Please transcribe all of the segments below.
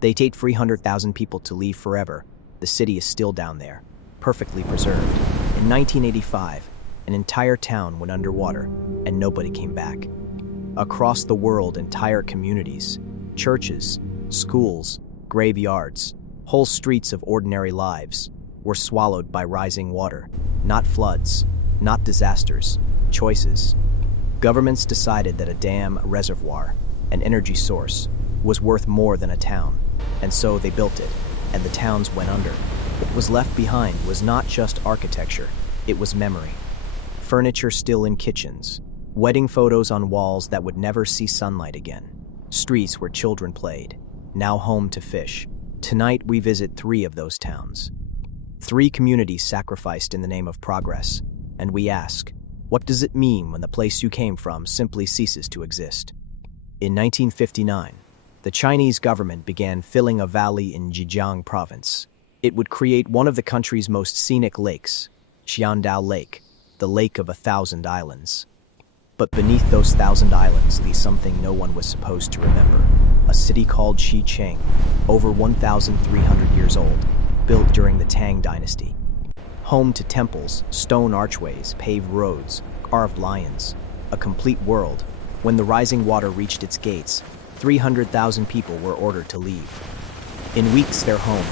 They take 300,000 people to leave forever. The city is still down there, perfectly preserved. In 1985, an entire town went underwater, and nobody came back. Across the world, entire communities, churches, schools, graveyards, whole streets of ordinary lives were swallowed by rising water. Not floods, not disasters, choices. Governments decided that a dam, a reservoir, an energy source, was worth more than a town, and so they built it, and the towns went under. What was left behind was not just architecture, it was memory. Furniture still in kitchens, wedding photos on walls that would never see sunlight again, streets where children played, now home to fish. Tonight we visit 3 of those towns. 3 communities sacrificed in the name of progress, and we ask, what does it mean when the place you came from simply ceases to exist? In 1959, the Chinese government began filling a valley in Zhejiang province. It would create one of the country's most scenic lakes, Xiandao Lake, the Lake of 1,000 Islands. But beneath those 1,000 islands lay something no one was supposed to remember, a city called Cheng, over 1,300 years old, built during the Tang dynasty. Home to temples, stone archways, paved roads, carved lions, a complete world. When the rising water reached its gates, 300,000 people were ordered to leave. In weeks, their home,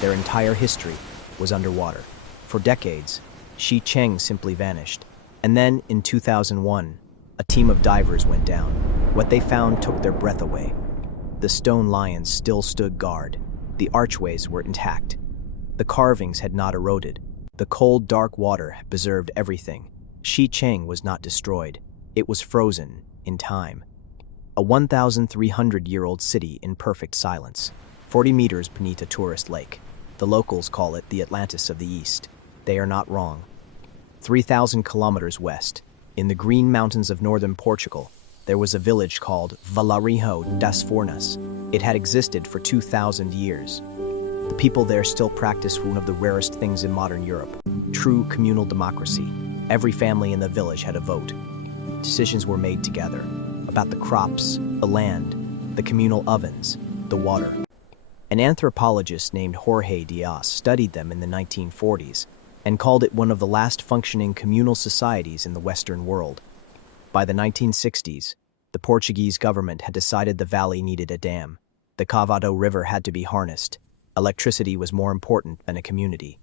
their entire history, was underwater. For decades, Cheng simply vanished. And then, in 2001, a team of divers went down. What they found took their breath away. The stone lions still stood guard. The archways were intact. The carvings had not eroded. The cold, dark water had preserved everything. Cheng was not destroyed. It was frozen in time. A 1,300-year-old city in perfect silence, 40 meters beneath a tourist lake. The locals call it the Atlantis of the East. They are not wrong. 3,000 kilometers west, in the green mountains of northern Portugal, there was a village called Vilarinho das Furnas. It had existed for 2,000 years. The people there still practice one of the rarest things in modern Europe, true communal democracy. Every family in the village had a vote. Decisions were made together, about the crops, the land, the communal ovens, the water. An anthropologist named Jorge Dias studied them in the 1940s and called it one of the last functioning communal societies in the Western world. By the 1960s, the Portuguese government had decided the valley needed a dam. The Cavado River had to be harnessed. Electricity was more important than a community.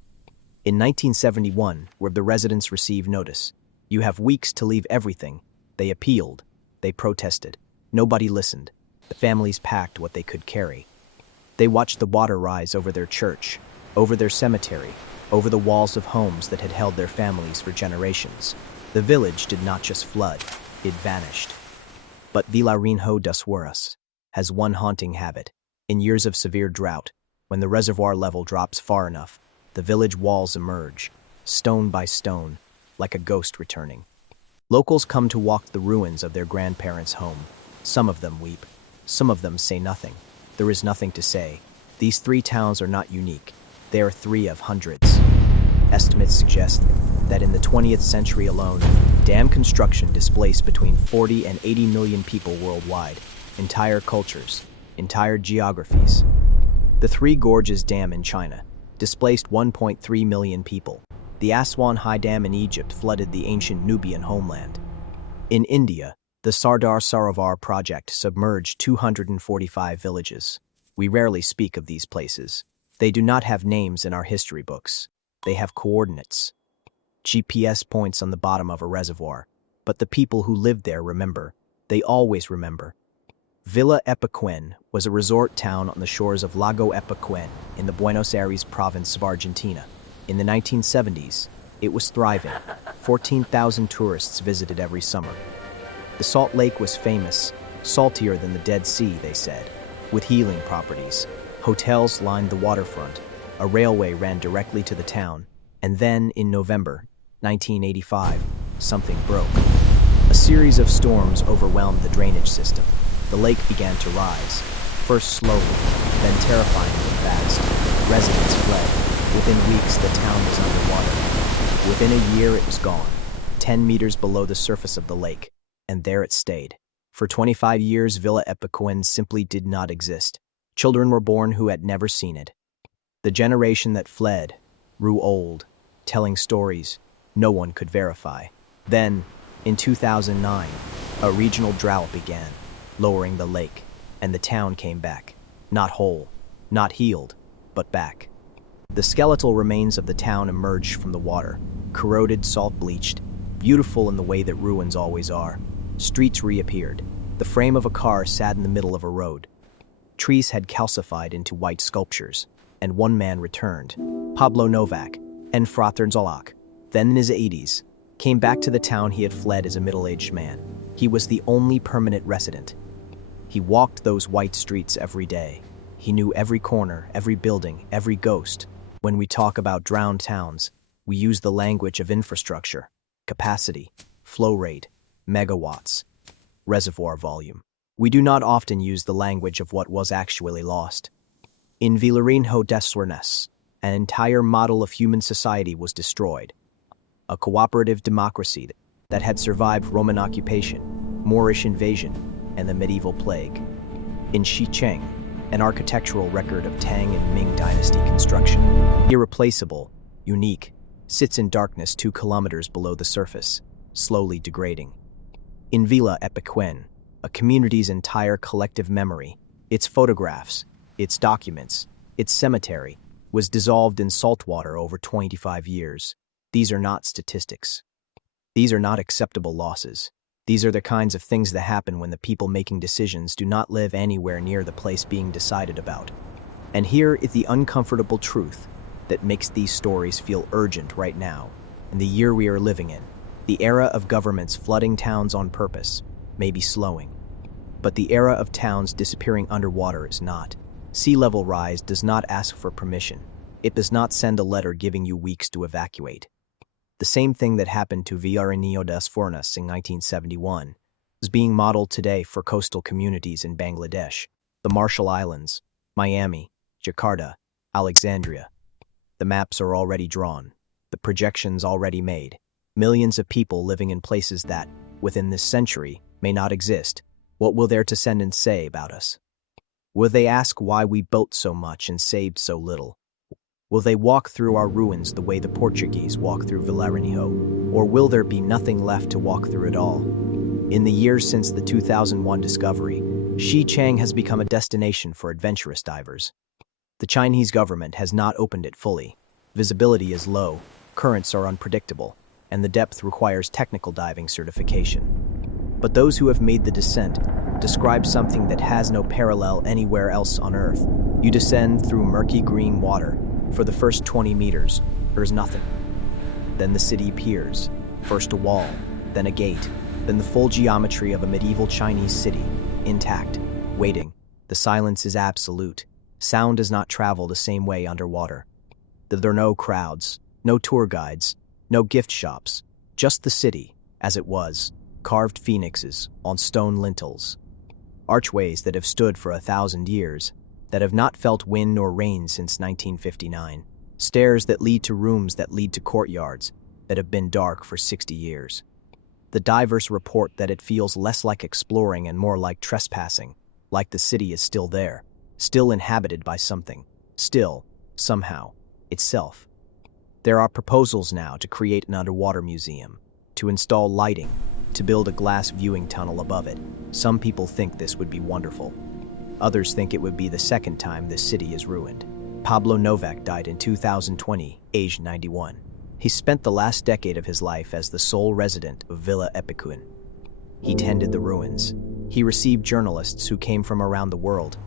In 1971, where the residents received notice, "You have weeks to leave everything," they appealed. They protested. Nobody listened. The families packed what they could carry. They watched the water rise over their church, over their cemetery, over the walls of homes that had held their families for generations. The village did not just flood, it vanished. But Vilarinho das Furnas has one haunting habit. In years of severe drought, when the reservoir level drops far enough, the village walls emerge, stone by stone, like a ghost returning. Locals come to walk the ruins of their grandparents' home. Some of them weep. Some of them say nothing. There is nothing to say. These 3 towns are not unique. They are 3 of hundreds. Estimates suggest that in the 20th century alone, dam construction displaced between 40 and 80 million people worldwide, entire cultures, entire geographies. The 3 Gorges Dam in China displaced 1.3 million people. The Aswan High Dam in Egypt flooded the ancient Nubian homeland. In India, the Sardar Sarovar project submerged 245 villages. We rarely speak of these places. They do not have names in our history books. They have coordinates, GPS points on the bottom of a reservoir. But the people who lived there remember. They always remember. Villa Epecuén was a resort town on the shores of Lago Epecuén in the Buenos Aires province of Argentina. In the 1970s, it was thriving. 14,000 tourists visited every summer. The salt lake was famous, saltier than the Dead Sea, they said, with healing properties. Hotels lined the waterfront. A railway ran directly to the town. And then, in November 1985, something broke. A series of storms overwhelmed the drainage system. The lake began to rise, first slowly, then terrifyingly fast. Residents fled. Within weeks, the town was underwater. Within a year, it was gone, 10 meters below the surface of the lake, and there it stayed. For 25 years, Villa Epecuén simply did not exist. Children were born who had never seen it. The generation that fled grew old, telling stories no one could verify. Then, in 2009, a regional drought began, lowering the lake, and the town came back. Not whole, not healed, but back. The skeletal remains of the town emerged from the water, corroded, salt-bleached, beautiful in the way that ruins always are. Streets reappeared. The frame of a car sat in the middle of a road. Trees had calcified into white sculptures, and one man returned, Pablo Novak, and Furnas, then in his 80s, came back to the town he had fled as a middle-aged man. He was the only permanent resident. He walked those white streets every day. He knew every corner, every building, every ghost. When we talk about drowned towns, we use the language of infrastructure, capacity, flow rate, megawatts, reservoir volume. We do not often use the language of what was actually lost. In Vilarinho des Furnas, an entire model of human society was destroyed. A cooperative democracy that had survived Roman occupation, Moorish invasion, and the medieval plague. In Cheng, an architectural record of Tang and Ming dynasty construction. Irreplaceable, unique, sits in darkness 2 kilometers below the surface, slowly degrading. In Vila Epecuén, a community's entire collective memory, its photographs, its documents, its cemetery, was dissolved in salt water over 25 years. These are not statistics. These are not acceptable losses. These are the kinds of things that happen when the people making decisions do not live anywhere near the place being decided about. And here is the uncomfortable truth that makes these stories feel urgent right now, in the year we are living in. The era of governments flooding towns on purpose may be slowing, but the era of towns disappearing underwater is not. Sea level rise does not ask for permission. It does not send a letter giving you weeks to evacuate. The same thing that happened to Vilarinho des Furnas in 1971 is being modeled today for coastal communities in Bangladesh, the Marshall Islands, Miami, Jakarta, Alexandria. The maps are already drawn, the projections already made. Millions of people living in places that, within this century, may not exist. What will their descendants say about us? Will they ask why we built so much and saved so little? Will they walk through our ruins the way the Portuguese walk through Vilarinho? Or will there be nothing left to walk through at all? In the years since the 2001 discovery, Cheng has become a destination for adventurous divers. The Chinese government has not opened it fully. Visibility is low, currents are unpredictable, and the depth requires technical diving certification. But those who have made the descent describe something that has no parallel anywhere else on Earth. You descend through murky green water. For the first 20 meters, there's nothing. Then the city appears. First a wall, then a gate, then the full geometry of a medieval Chinese city, intact, waiting. The silence is absolute. Sound does not travel the same way underwater. There are no crowds, no tour guides, no gift shops, just the city, as it was, carved phoenixes on stone lintels. Archways that have stood for 1,000 years, that have not felt wind nor rain since 1959. Stairs that lead to rooms that lead to courtyards that have been dark for 60 years. The divers report that it feels less like exploring and more like trespassing, like the city is still there, still inhabited by something, still, somehow, itself. There are proposals now to create an underwater museum, to install lighting, to build a glass viewing tunnel above it. Some people think this would be wonderful. Others think it would be the second time this city is ruined. Pablo Novak died in 2020, aged 91. He spent the last decade of his life as the sole resident of Vila Epecuén. He tended the ruins. He received journalists who came from around the world.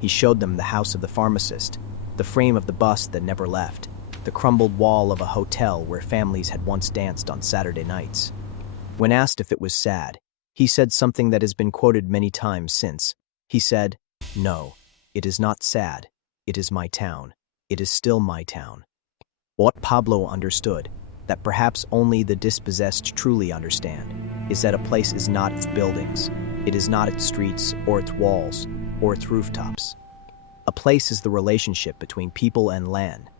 He showed them the house of the pharmacist, the frame of the bus that never left, the crumbled wall of a hotel where families had once danced on Saturday nights. When asked if it was sad, he said something that has been quoted many times since. He said, "No, it is not sad. It is my town. It is still my town." What Pablo understood, that perhaps only the dispossessed truly understand, is that a place is not its buildings. It is not its streets or its walls or its rooftops. A place is the relationship between people and land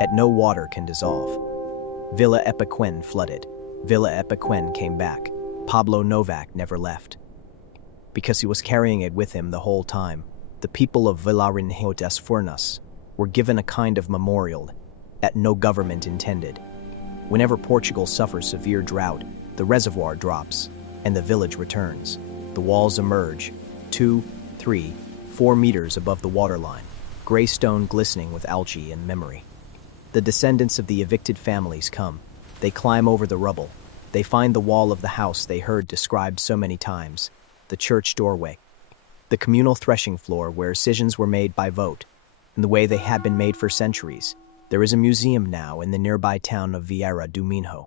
that no water can dissolve. Vila Epecuén flooded. Vila Epecuén came back. Pablo Novak never left. Because he was carrying it with him the whole time. The people of Vilarinho des Furnas were given a kind of memorial that no government intended. Whenever Portugal suffers severe drought, the reservoir drops, and the village returns. The walls emerge, 2, 3, 4 meters above the waterline, gray stone glistening with algae and memory. The descendants of the evicted families come. They climb over the rubble. They find the wall of the house they heard described so many times, the church doorway, the communal threshing floor where decisions were made by vote, and the way they had been made for centuries. There is a museum now in the nearby town of Vilarinho.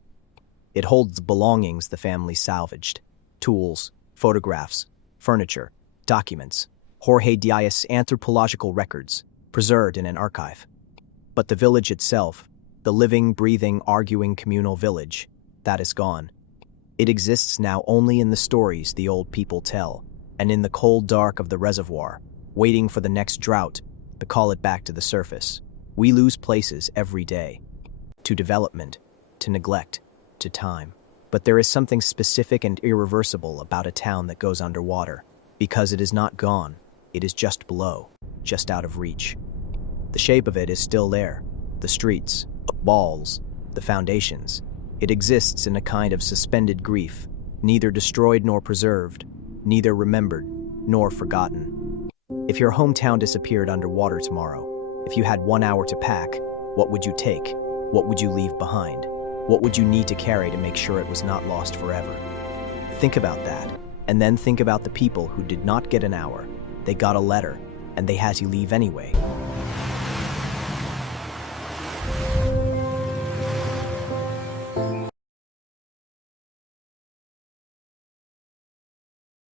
It holds the belongings the family salvaged: tools, photographs, furniture, documents, Jorge Dias anthropological records, preserved in an archive. But the village itself, the living, breathing, arguing communal village, that is gone. It exists now only in the stories the old people tell, and in the cold dark of the reservoir, waiting for the next drought to call it back to the surface. We lose places every day. To development, to neglect, to time. But there is something specific and irreversible about a town that goes underwater, because it is not gone, it is just below, just out of reach. The shape of it is still there, the streets, walls, the foundations. It exists in a kind of suspended grief, neither destroyed nor preserved, neither remembered nor forgotten. If your hometown disappeared underwater tomorrow, if you had 1 hour to pack, what would you take? What would you leave behind? What would you need to carry to make sure it was not lost forever? Think about that, and then think about the people who did not get an hour. They got a letter, and they had to leave anyway.